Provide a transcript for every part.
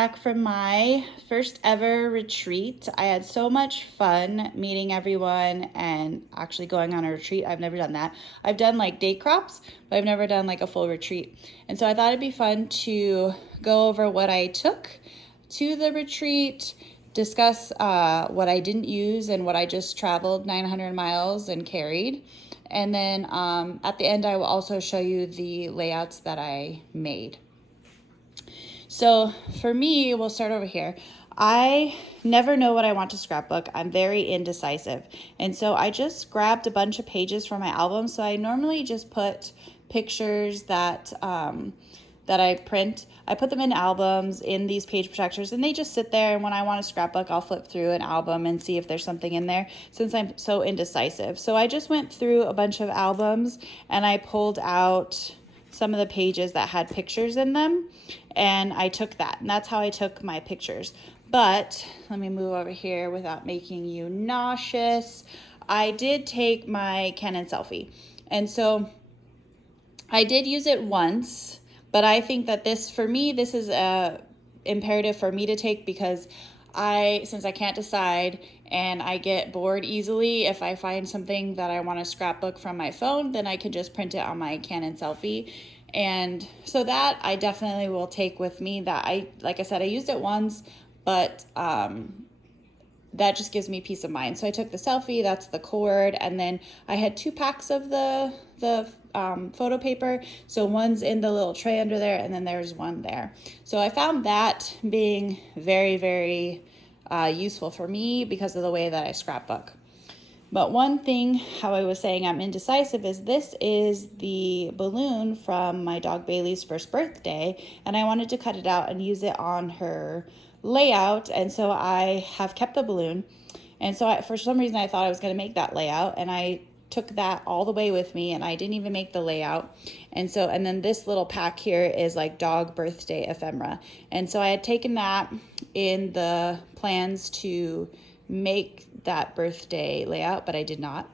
back from my first ever retreat. I had so much fun meeting everyone and actually going on a retreat. I've never done that. I've done like day crops, but I've never done like a full retreat. And so I thought it'd be fun to go over what I took to the retreat, discuss what I didn't use and what I just traveled 900 miles and carried. And then at the end, I will also show you the layouts that I made. So for me, we'll start over here. I never know what I want to scrapbook. I'm very indecisive. And so I just grabbed a bunch of pages from my album. So I normally just put pictures that I print. I put them in albums in these page protectors, and they just sit there. And when I want a scrapbook, I'll flip through an album and see if there's something in there, since I'm so indecisive. So I just went through a bunch of albums and I pulled out some of the pages that had pictures in them, and I took that, and that's how I took my pictures. But let me move over here without making you nauseous. I did take my Canon selfie, and so I did use it once, but I think that this is a imperative for me to take, because since I can't decide and I get bored easily, if I find something that I want to scrapbook from my phone, then I can just print it on my Canon selfie. And so that I definitely will take with me. Like I said, I used it once, but that just gives me peace of mind. So I took the selfie, that's the cord, and then I had 2 packs of the photo paper. So one's in the little tray under there, and then there's one there. So I found that being very, very useful for me because of the way that I scrapbook. But one thing, how I was saying I'm indecisive, is this is the balloon from my dog Bailey's first birthday, and I wanted to cut it out and use it on her layout, and so I have kept the balloon. And so for some reason I thought I was going to make that layout, and I took that all the way with me, and I didn't even make the layout. And then this little pack here is like dog birthday ephemera, and so I had taken that in the plans to make that birthday layout, but I did not.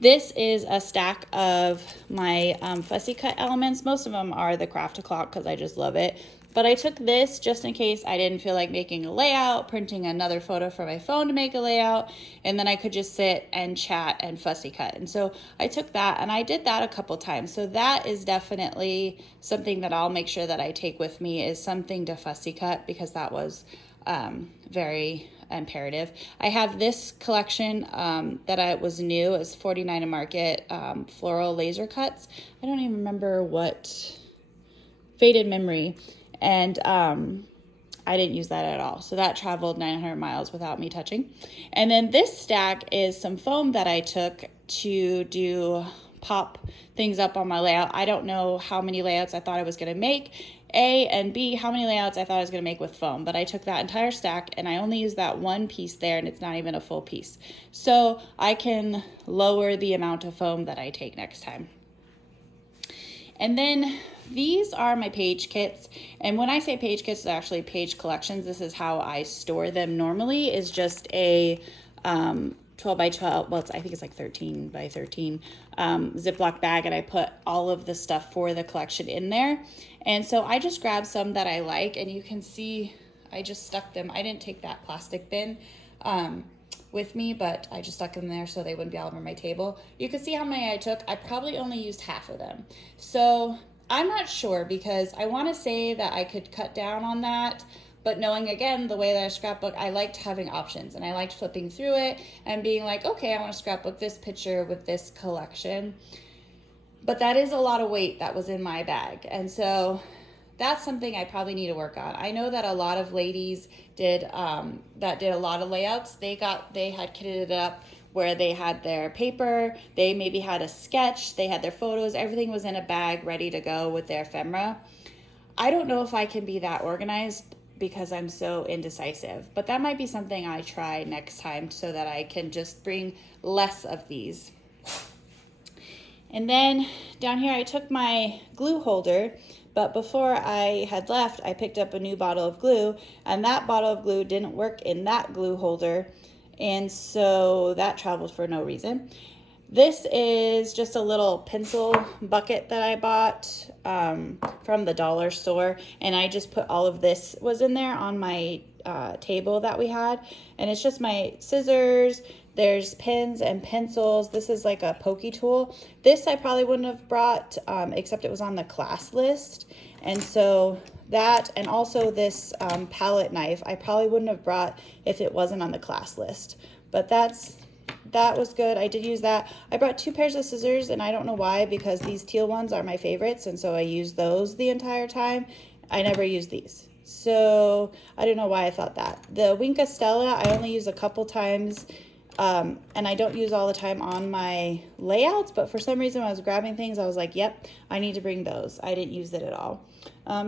This is a stack of my fussy cut elements. Most of them are the craft clock because I just love it. But I took this just in case I didn't feel like making a layout, printing another photo from my phone to make a layout, and then I could just sit and chat and fussy cut. And so I took that, and I did that a couple times. So that is definitely something that I'll make sure that I take with me, is something to fussy cut, because that was very imperative. I have this collection that was new. It was $49 a market, floral laser cuts. I don't even remember what, Faded Memory. And I didn't use that at all. So that traveled 900 miles without me touching. And then this stack is some foam that I took to pop things up on my layout. I don't know how many layouts I thought I was going to make, A, and B, how many layouts I thought I was going to make with foam. But I took that entire stack, and I only used that one piece there, and it's not even a full piece. So I can lower the amount of foam that I take next time. And then these are my page kits. And when I say page kits, they're actually page collections. This is how I store them normally, is just a 12 by 12, well, I think it's like 13 by 13 Ziploc bag, and I put all of the stuff for the collection in there. And so I just grabbed some that I like, and you can see I just stuck them. I didn't take that plastic bin with me, but I just stuck them there so they wouldn't be all over my table. You can see how many I took. I probably only used half of them. So I'm not sure, because I want to say that I could cut down on that, but knowing, again, the way that I scrapbook, I liked having options, and I liked flipping through it and being like, okay, I want to scrapbook this picture with this collection. But that is a lot of weight that was in my bag, and so that's something I probably need to work on. I know that a lot of ladies did that did a lot of layouts. They had kitted it up where they had their paper, they maybe had a sketch, they had their photos, everything was in a bag ready to go with their ephemera. I don't know if I can be that organized because I'm so indecisive, but that might be something I try next time so that I can just bring less of these. And then down here I took my glue holder, but before I had left, I picked up a new bottle of glue, and that bottle of glue didn't work in that glue holder, and so that traveled for no reason. This is just a little pencil bucket that I bought from the dollar store, and I just put all of this was in there on my table that we had, and it's just my scissors. There's pens and pencils. This is like a pokey tool. This I probably wouldn't have brought, except it was on the class list, and so that, and also this palette knife I probably wouldn't have brought if it wasn't on the class list, but that was good. I did use that. I brought 2 pairs of scissors, and I don't know why, because these teal ones are my favorites, and so I used those the entire time. I never used these, so I don't know why I thought that. The Winka Stella I only use a couple times, and I don't use all the time on my layouts, but for some reason when I was grabbing things, I was like, yep, I need to bring those. I didn't use it at all.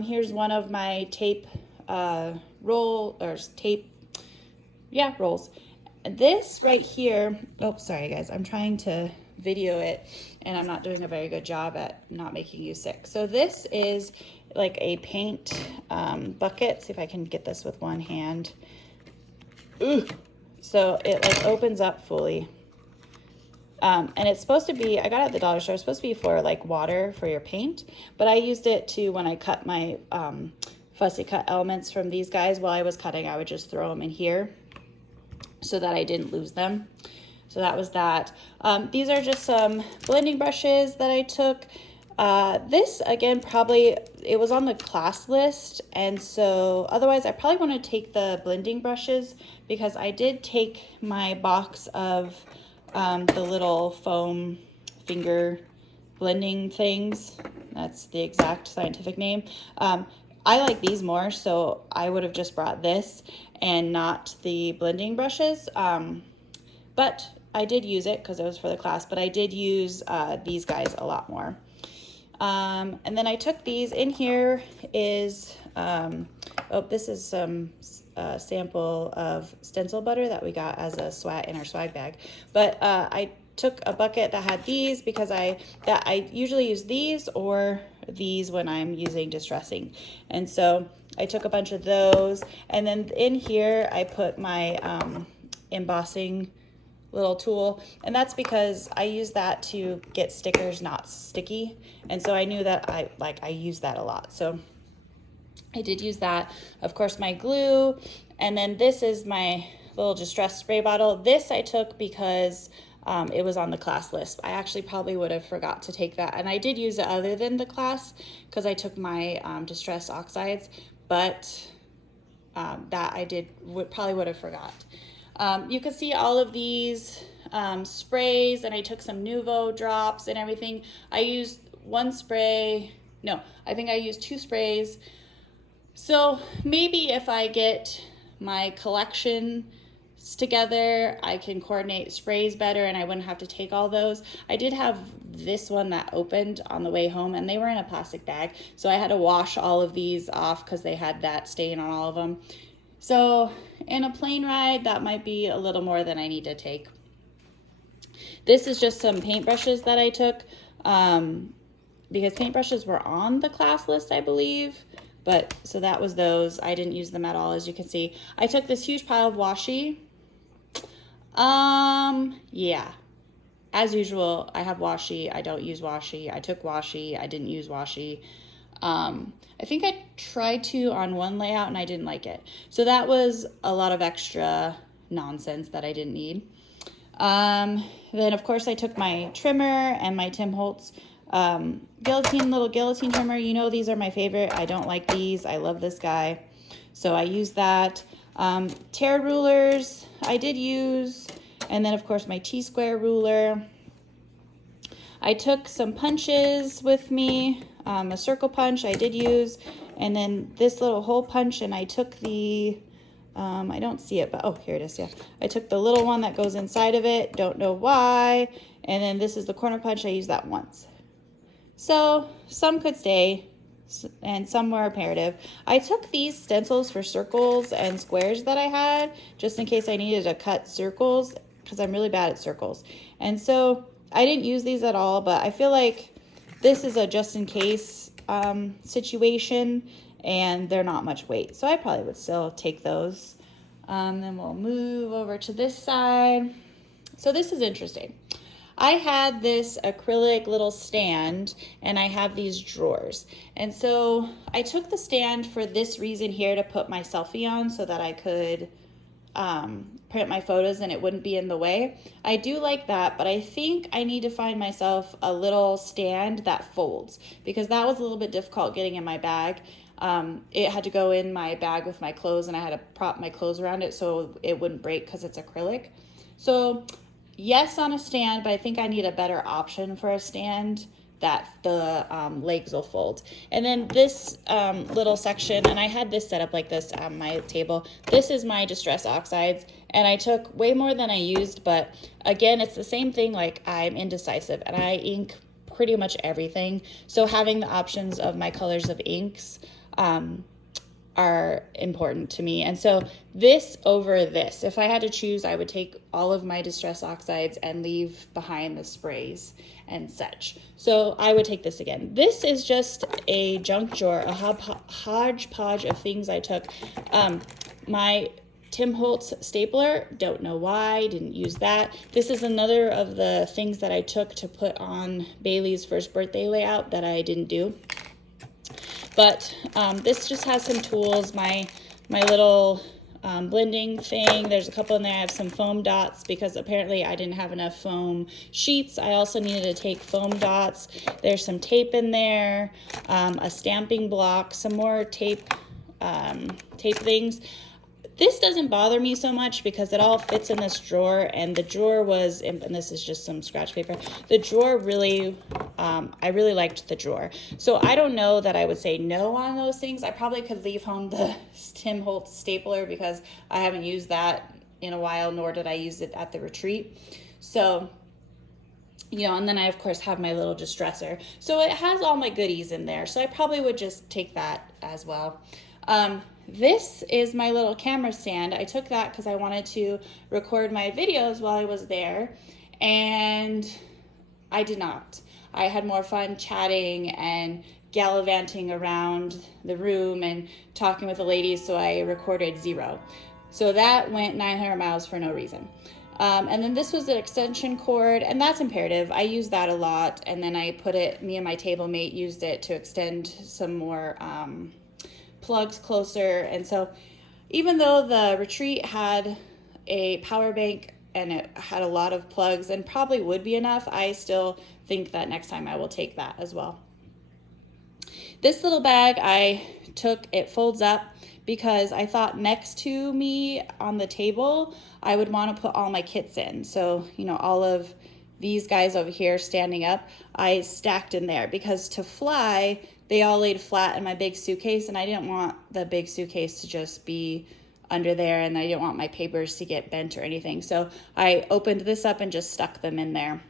Here's one of my tape rolls. This right here, oh, sorry guys, I'm trying to video it and I'm not doing a very good job at not making you sick. So this is like a paint bucket. See if I can get this with one hand. Ooh. So it like opens up fully. And it's supposed to be, I got it at the dollar store, it's supposed to be for like water for your paint, but I used it to, when I cut my fussy cut elements from these guys, while I was cutting, I would just throw them in here so that I didn't lose them. So that was that. These are just some blending brushes that I took. This again, probably it was on the class list, and so otherwise I probably want to take the blending brushes, because I did take my box of the little foam finger blending things. That's the exact scientific name. I like these more, so I would have just brought this and not the blending brushes. But I did use it because it was for the class, but I did use these guys a lot more. And then I took these. In here is, this is some sample of stencil butter that we got as a swag in our swag bag. But I took a bucket that had these because I usually use these or these when I'm using distressing. And so I took a bunch of those, and then in here I put my embossing little tool, and that's because I use that to get stickers not sticky, and so I knew that I use that a lot, so I did use that. Of course, my glue, and then this is my little distress spray bottle. This I took because it was on the class list. I actually probably would have forgot to take that, and I did use it other than the class because I took my distress oxides, but that I probably would have forgot. You can see all of these sprays, and I took some Nuvo drops and everything. I used one spray, no, I think I used 2 sprays. So maybe if I get my collection together, I can coordinate sprays better and I wouldn't have to take all those. I did have this one that opened on the way home, and they were in a plastic bag, so I had to wash all of these off because they had that stain on all of them. So in a plane ride, that might be a little more than I need to take. This is just some paintbrushes that I took because paintbrushes were on the class list, I believe. But so that was those. I didn't use them at all, as you can see. I took this huge pile of washi. Yeah. As usual, I have washi. I don't use washi. I took washi. I didn't use washi. I think I tried to on one layout and I didn't like it. So that was a lot of extra nonsense that I didn't need. Then of course I took my trimmer and my Tim Holtz little guillotine trimmer. You know, these are my favorite. I don't like these. I love this guy. So I used that. Tear rulers I did use. And then of course my T-square ruler. I took some punches with me. A circle punch I did use, and then this little hole punch, and I took the, I don't see it, but oh, here it is, yeah. I took the little one that goes inside of it, don't know why, and then this is the corner punch. I used that once. So some could stay, and some were imperative. I took these stencils for circles and squares that I had, just in case I needed to cut circles, because I'm really bad at circles. And so I didn't use these at all, but I feel like this is a just in case situation, and they're not much weight, so I probably would still take those. Then we'll move over to this side. So this is interesting. I had this acrylic little stand and I have these drawers. And so I took the stand for this reason here to put my selfie on so that I could print my photos and it wouldn't be in the way. I do like that, but I think I need to find myself a little stand that folds because that was a little bit difficult getting in my bag. It had to go in my bag with my clothes and I had to prop my clothes around it so it wouldn't break because it's acrylic. So yes on a stand, but I think I need a better option for a stand that the legs will fold. And then this little section, and I had this set up like this on my table. This is my Distress Oxides, and I took way more than I used, but again, it's the same thing, like I'm indecisive, and I ink pretty much everything. So having the options of my colors of inks are important to me. And so this over this, if I had to choose, I would take all of my Distress Oxides and leave behind the sprays and such. So I would take this again. This is just a junk drawer, a hodgepodge of things I took. My Tim Holtz stapler, don't know why, didn't use that. This is another of the things that I took to put on Bailey's first birthday layout that I didn't do. But this just has some tools, my little blending thing. There's a couple in there. I have some foam dots because apparently I didn't have enough foam sheets. I also needed to take foam dots. There's some tape in there, a stamping block, some more tape things. This doesn't bother me so much because it all fits in this drawer, and the drawer was, and this is just some scratch paper, the drawer really, I really liked the drawer. So I don't know that I would say no on those things. I probably could leave home the Tim Holtz stapler because I haven't used that in a while, nor did I use it at the retreat. So, you know, and then I of course have my little distresser. So it has all my goodies in there. So I probably would just take that as well. This is my little camera stand. I took that because I wanted to record my videos while I was there, and I did not. I had more fun chatting and gallivanting around the room and talking with the ladies, so I recorded 0. So that went 900 miles for no reason. And then this was an extension cord, and that's imperative. I use that a lot, and then I put it, me and my table mate used it to extend some more plugs closer. And so even though the retreat had a power bank and it had a lot of plugs and probably would be enough, I still think that next time I will take that as well. This little bag I took, it folds up because I thought next to me on the table I would want to put all my kits in. So, you know, all of these guys over here standing up, I stacked in there because to fly, they all laid flat in my big suitcase, and I didn't want the big suitcase to just be under there, and I didn't want my papers to get bent or anything. So I opened this up and just stuck them in there.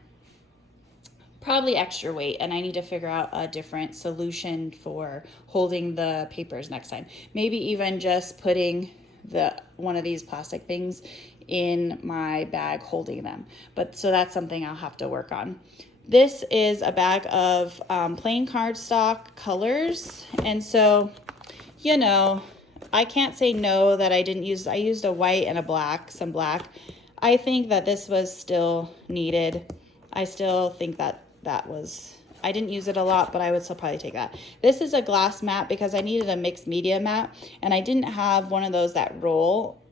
Probably extra weight, and I need to figure out a different solution for holding the papers next time. Maybe even just putting one of these plastic things in my bag holding them. But so that's something I'll have to work on. This is a bag of plain cardstock colors, and so, you know, I can't say no that I used a white and a black, some black. I think that this was still needed. I still think that I didn't use it a lot, but I would still probably take that. This is a glass mat because I needed a mixed media mat, and I didn't have one of those that roll.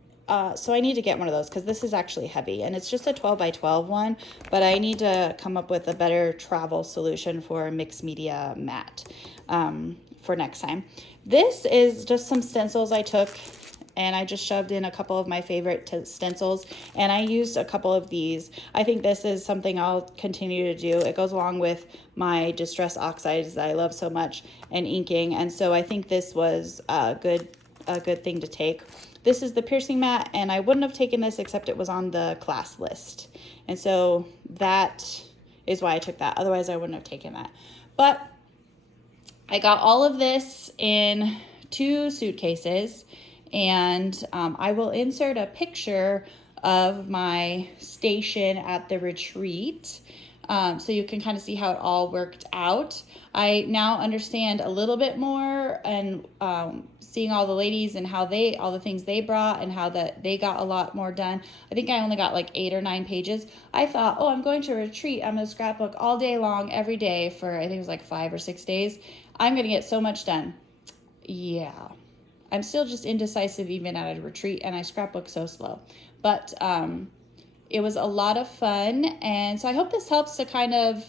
So I need to get one of those because this is actually heavy, and it's just a 12 by 12 one, but I need to come up with a better travel solution for a mixed media mat for next time. This is just some stencils I took, and I just shoved in a couple of my favorite stencils, and I used a couple of these. I think this is something I'll continue to do. It goes along with my Distress Oxides that I love so much and inking, and so I think this was a good thing to take. This is the piercing mat, and I wouldn't have taken this except it was on the class list. And so that is why I took that. Otherwise, I wouldn't have taken that. But I got all of this in 2 suitcases, and I will insert a picture of my station at the retreat So you can kind of see how it all worked out. I now understand a little bit more, and seeing all the ladies and how all the things they brought and how that they got a lot more done. I think I only got like 8 or 9 pages. I thought, oh, I'm going to a retreat. I'm going to scrapbook all day long, every day for, I think it was like 5 or 6 days. I'm going to get so much done. Yeah. I'm still just indecisive even at a retreat, and I scrapbook so slow. But it was a lot of fun, and so I hope this helps to kind of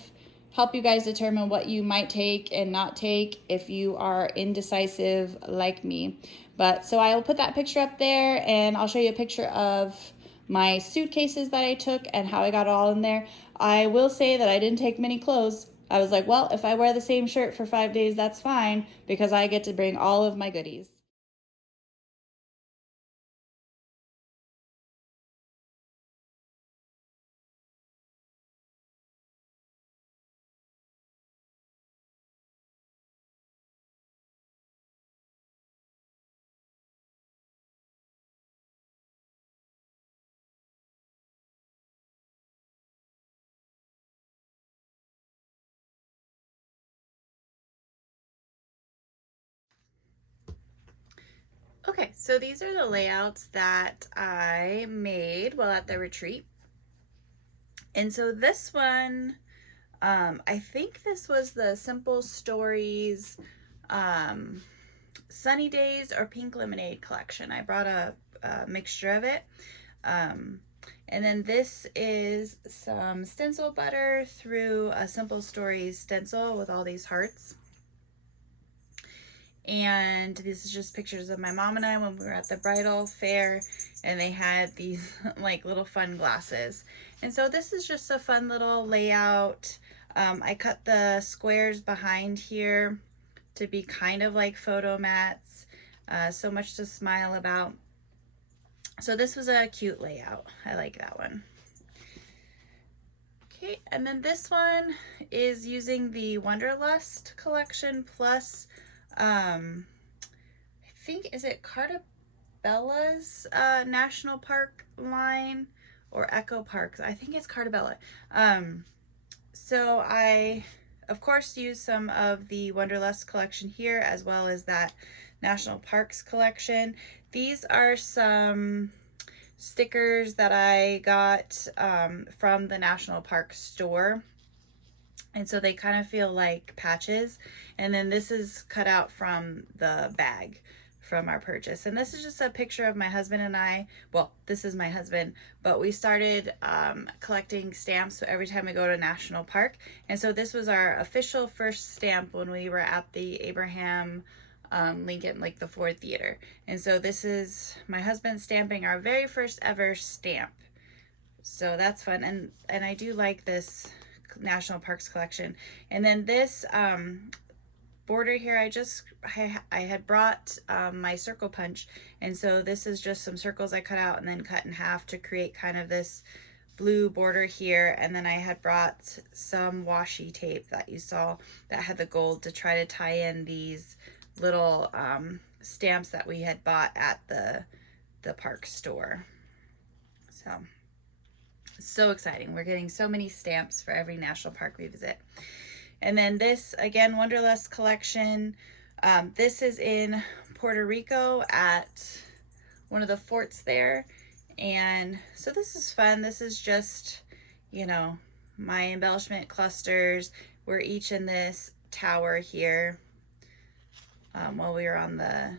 help you guys determine what you might take and not take if you are indecisive like me. But so I'll put that picture up there, and I'll show you a picture of my suitcases that I took and how I got it all in there. I will say that I didn't take many clothes. I was like, well, if I wear the same shirt for 5 days, that's fine, because I get to bring all of my goodies. Okay, so these are the layouts that I made while at the retreat. And so this one, I think this was the Simple Stories Sunny Days or Pink Lemonade collection. I brought a mixture of it. Um, and then this is some stencil butter through a Simple Stories stencil with all these hearts. And this is just pictures of my mom and I when we were at the bridal fair, and they had these like little fun glasses. And so this is just a fun little layout. I cut the squares behind here to be kind of like photo mats. So much to smile about. So this was a cute layout. I like that one. Okay, and then this one is using the Wanderlust collection plus I think, is it Cartabella's national park line or Echo Parks? I think it's Cartabella. So I, of course, used some of the Wanderlust collection here as well as that national parks collection. These are some stickers that I got from the national park store. And so they kind of feel like patches. And then this is cut out from the bag from our purchase. And this is just a picture of my husband and I. Well, this is my husband, but we started collecting stamps so every time we go to national park. And so this was our official first stamp when we were at the Abraham Lincoln, like the Ford Theater. And so this is my husband stamping our very first ever stamp. So that's fun. And I do like this national parks collection. And then this border here, I had brought my circle punch, and so this is just some circles I cut out and then cut in half to create kind of this blue border here. And then I had brought some washi tape that you saw that had the gold to try to tie in these little stamps that we had bought at the park store. So exciting. We're getting so many stamps for every national park we visit. And then this, again, Wanderlust collection. This is in Puerto Rico at one of the forts there. And so this is fun. This is just, you know, my embellishment clusters. We're each in this tower here while we were on the,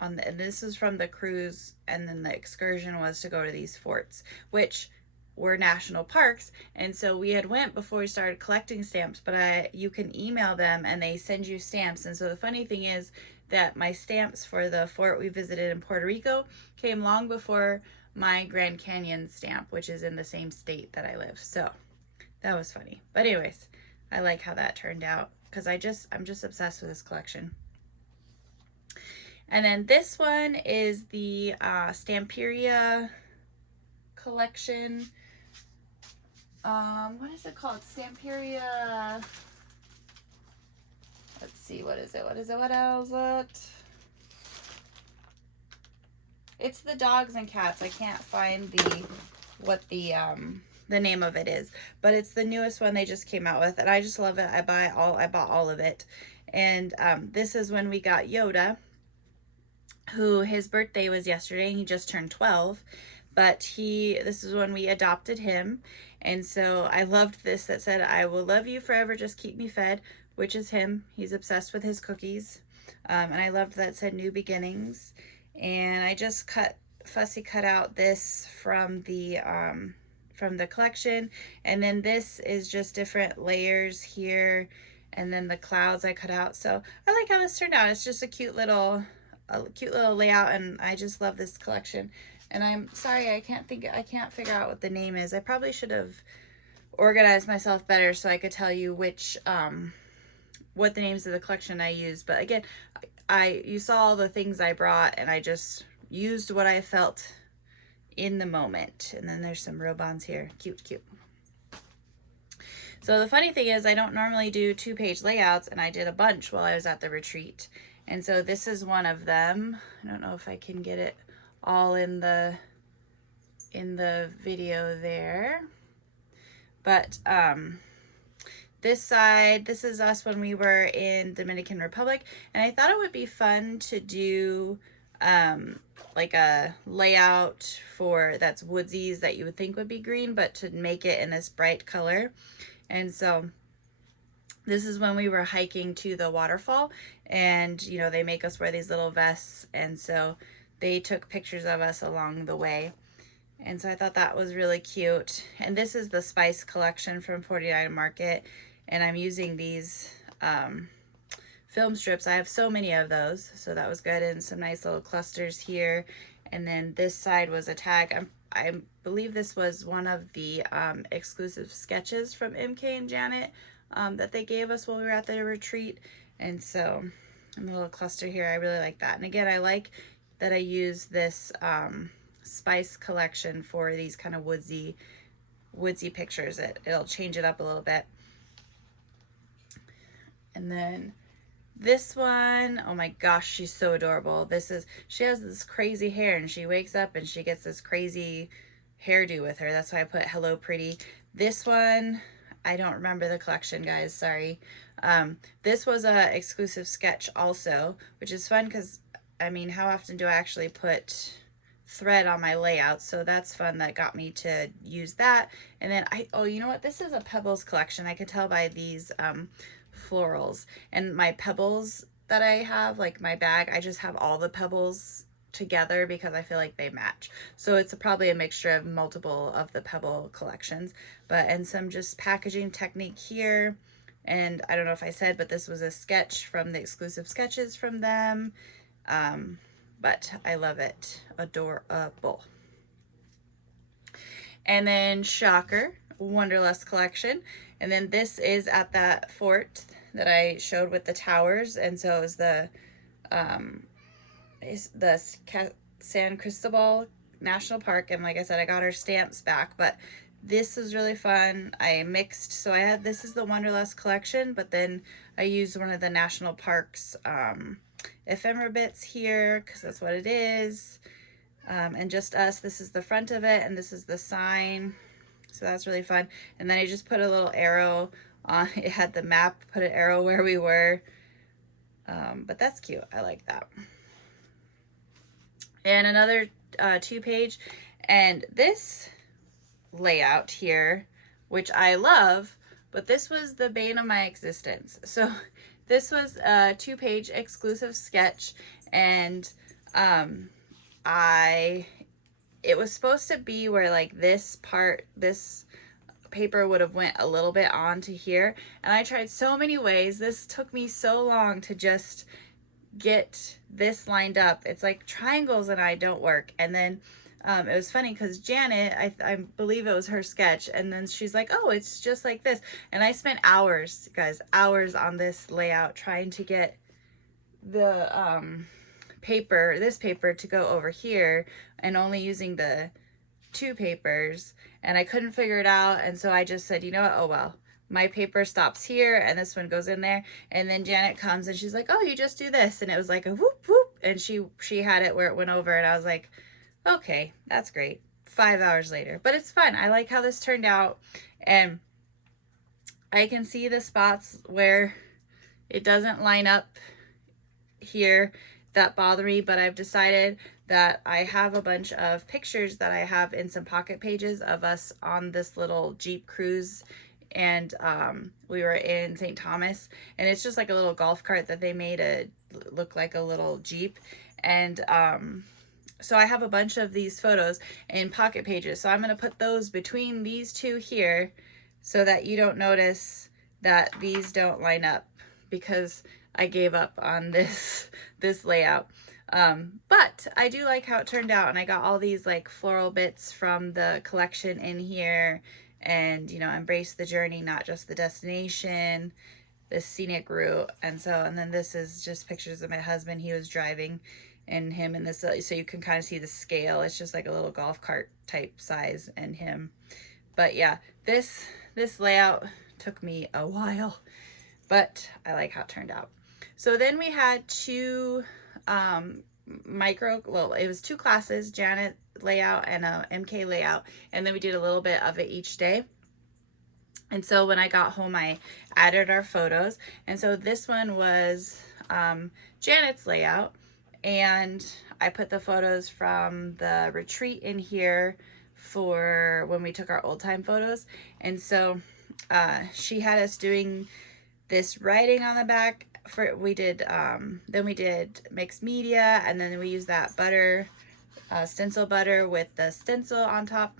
and this is from the cruise, and then the excursion was to go to these forts, which were national parks. And so we had went before we started collecting stamps, but you can email them and they send you stamps. And so the funny thing is that my stamps for the fort we visited in Puerto Rico came long before my Grand Canyon stamp, which is in the same state that I live. So that was funny. But anyways, I like how that turned out because I'm just obsessed with this collection. And then this one is the Stamperia collection. What is it called? Stamperia. Let's see, what is it? What is it? It's the dogs and cats. I can't find what the the name of it is, but it's the newest one they just came out with, and I just love it. I bought all of it. And this is when we got Yoda, who his birthday was yesterday, and he just turned 12. But this is when we adopted him. And so I loved this that said, "I will love you forever, just keep me fed," which is him. He's obsessed with his cookies. And I loved that said "New Beginnings." And I just fussy cut out this from the collection. And then this is just different layers here. And then the clouds I cut out. So I like how this turned out. It's just a cute little layout, and I just love this collection. And I'm sorry, I can't figure out what the name is. I probably should have organized myself better so I could tell you which what the names of the collection I used. But again, you saw all the things I brought, and I just used what I felt in the moment. And then there's some real bonds here. Cute. So the funny thing is, I don't normally do 2-page layouts, and I did a bunch while I was at the retreat. And so this is one of them. I don't know if I can get it all in the video there. But this side, this is us when we were in Dominican Republic. And I thought it would be fun to do like a layout that's woodsies that you would think would be green, but to make it in this bright color. And so this is when we were hiking to the waterfall, and they make us wear these little vests, and so they took pictures of us along the way. And so I thought that was really cute. And this is the spice collection from 49 Market, and I'm using these film strips. I have so many of those, so that was good. And some nice little clusters here. And then this side was a tag. I believe this was one of the exclusive sketches from MK and Janet that they gave us while we were at the retreat. And so, and the little cluster here, I really like that. And again, I like that I use this spice collection for these kind of woodsy pictures. It'll change it up a little bit. And then this one, oh my gosh, she's so adorable. She has this crazy hair, and she wakes up and she gets this crazy hairdo with her. That's why I put "Hello Pretty." This one, I don't remember the collection, guys, sorry. This was a exclusive sketch also, which is fun because, I mean, how often do I actually put thread on my layout? So that's fun. That got me to use that. And then you know what? This is a Pebbles collection. I could tell by these florals. And my pebbles that I have, like my bag, I just have all the pebbles together because I feel like they match. So it's probably a mixture of multiple of the pebble collections. And some just packaging technique here. And I don't know if I said, but this was a sketch from the exclusive sketches from them. But I love it. Adorable. And then Shocker, Wanderlust collection. And then this is at that fort that I showed with the towers. And so it was the San Cristobal National Park. And like I said, I got our stamps back, but this was really fun. I mixed, so this is the Wanderlust collection, but then I used one of the national parks ephemera bits here, because that's what it is. And just us, this is the front of it, and this is the sign. So that's really fun. And then I just put a little arrow on, it had the map, put an arrow where we were. But that's cute, I like that. And another 2-page, and this layout here, which I love, but this was the bane of my existence. So this was a 2-page exclusive sketch, and it was supposed to be where like this paper would have went a little bit onto here, and I tried so many ways. This took me so long to just get this lined up. It's like triangles and I don't work. And then it was funny because Janet, I believe it was her sketch, and then she's like, "Oh, it's just like this." And I spent hours, guys, hours on this layout trying to get the this paper to go over here, and only using the 2 papers, and I couldn't figure it out. And so I just said, you know what, oh well, my paper stops here and this one goes in there. And then Janet comes and she's like, "Oh, you just do this," and it was like a whoop whoop, and she had it where it went over, and I was like, okay, that's great. 5 hours later. But it's fun. I like how this turned out, and I can see the spots where it doesn't line up here that bother me, but I've decided that I have a bunch of pictures that I have in some pocket pages of us on this little Jeep cruise, and we were in St. Thomas, and it's just like a little golf cart that they made a look like a little Jeep, and so I have a bunch of these photos in pocket pages, so I'm going to put those between these two here so that you don't notice that these don't line up, because I gave up on this layout. But I do like how it turned out, and I got all these like floral bits from the collection in here, and you know, embrace the journey, not just the destination, this scenic route. And then this is just pictures of my husband. He was driving, and him in this, so you can kind of see the scale. It's just like a little golf cart type size, and him. But yeah, this layout took me a while, but I like how it turned out. So then we had two it was two classes, Janet layout and a MK layout, and then we did a little bit of it each day. And so when I got home, I added our photos, and so this one was Janet's layout, and I put the photos from the retreat in here for when we took our old time photos. And so she had us doing this writing on the back for, then we did mixed media, and then we used that butter, stencil butter with the stencil on top.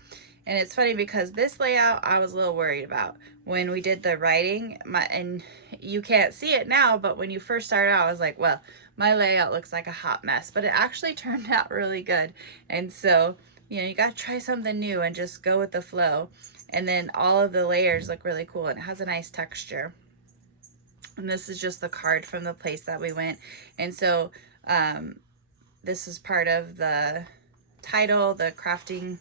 And it's funny because this layout I was a little worried about when we did the writing, and you can't see it now, but when you first started out, I was like, well, my layout looks like a hot mess, but it actually turned out really good. And so, you know, you got to try something new and just go with the flow. And then all of the layers look really cool, and it has a nice texture. And this is just the card from the place that we went. And so this is part of the title, the crafting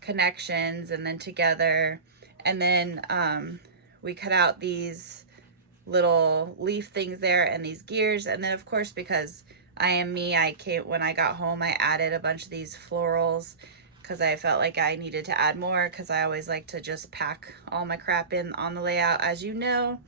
connections, and then together. And then we cut out these little leaf things there and these gears. And then of course, because I am me, when I got home, I added a bunch of these florals because I felt like I needed to add more, because I always like to just pack all my crap in on the layout, as you know.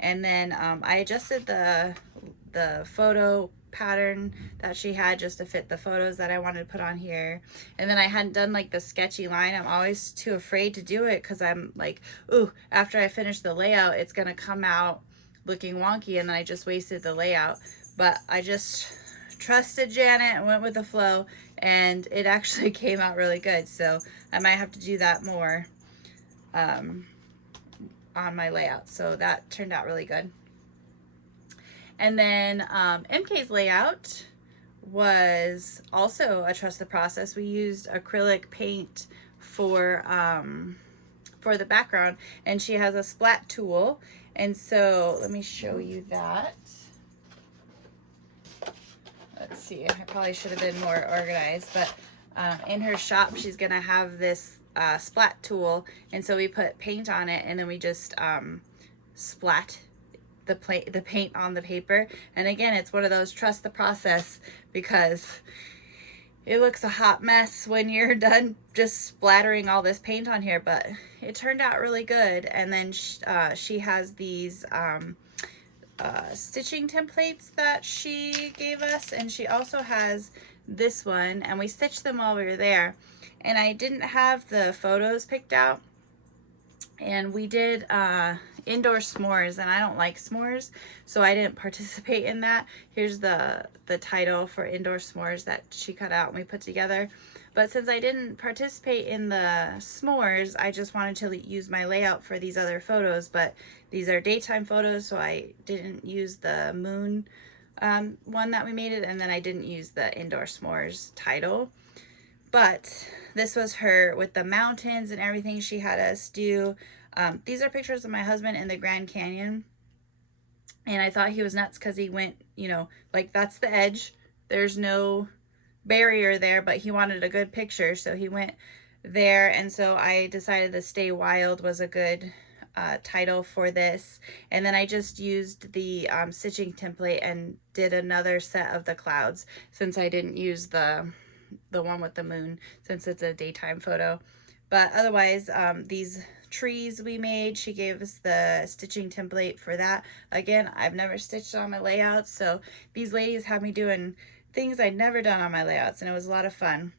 And then I adjusted the photo pattern that she had just to fit the photos that I wanted to put on here. And then I hadn't done like the sketchy line. I'm always too afraid to do it because I'm like, ooh, after I finish the layout, it's gonna come out looking wonky, and then I just wasted the layout. But I just trusted Janet and went with the flow, and it actually came out really good. So I might have to do that more on my layout. So that turned out really good. And then MK's layout was also a trust the process. We used acrylic paint for the background, and she has a splat tool. And so let me show you that. Let's see, I probably should have been more organized, but in her shop, she's gonna have this splat tool, and so we put paint on it, and then we just splat the paint on the paper. And again, it's one of those trust the process, because it looks a hot mess when you're done just splattering all this paint on here, but it turned out really good. And then she has these stitching templates that she gave us, and she also has this one, and we stitched them while we were there. And I didn't have the photos picked out, and we did indoor s'mores, and I don't like s'mores, so I didn't participate in that. Here's the title for indoor s'mores that she cut out and we put together. But since I didn't participate in the s'mores, I just wanted to use my layout for these other photos. But these are daytime photos, so I didn't use the moon one that we made it, and then I didn't use the indoor s'mores title. But this was her with the mountains and everything she had us do. These are pictures of my husband in the Grand Canyon. And I thought he was nuts because he went, you know, like that's the edge. There's no barrier there, but he wanted a good picture, so he went there. And so I decided the Stay Wild was a good title for this. And then I just used the stitching template and did another set of the clouds, since I didn't use the the one with the moon since it's a daytime photo. But otherwise, these trees we made, she gave us the stitching template for that. Again, I've never stitched on my layouts, so these ladies had me doing things I'd never done on my layouts, and it was a lot of fun.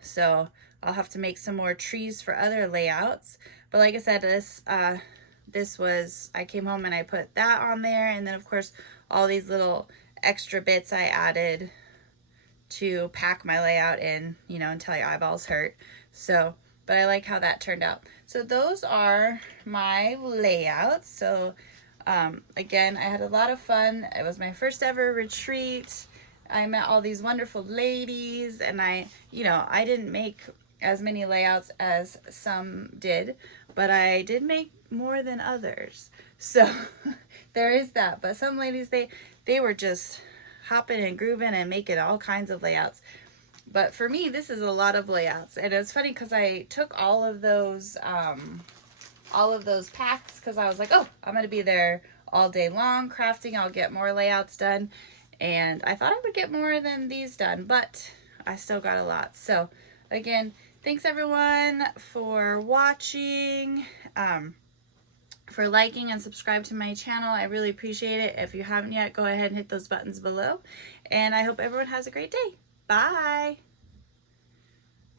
So I'll have to make some more trees for other layouts. But like I said, this was, I came home and I put that on there, and then of course all these little extra bits I added to pack my layout in, you know, until your eyeballs hurt. So, but I like how that turned out. So those are my layouts. So again, I had a lot of fun. It was my first ever retreat. I met all these wonderful ladies, and you know, I didn't make as many layouts as some did, but I did make more than others. So there is that. But some ladies, they were just hopping and grooving and making all kinds of layouts. But for me, this is a lot of layouts. And it's funny because I took all of those packs because I was like, oh, I'm going to be there all day long crafting. I'll get more layouts done. And I thought I would get more than these done, but I still got a lot. So again, thanks everyone for watching, for liking and subscribe to my channel. I really appreciate it. If you haven't yet, go ahead and hit those buttons below. And I hope everyone has a great day. Bye.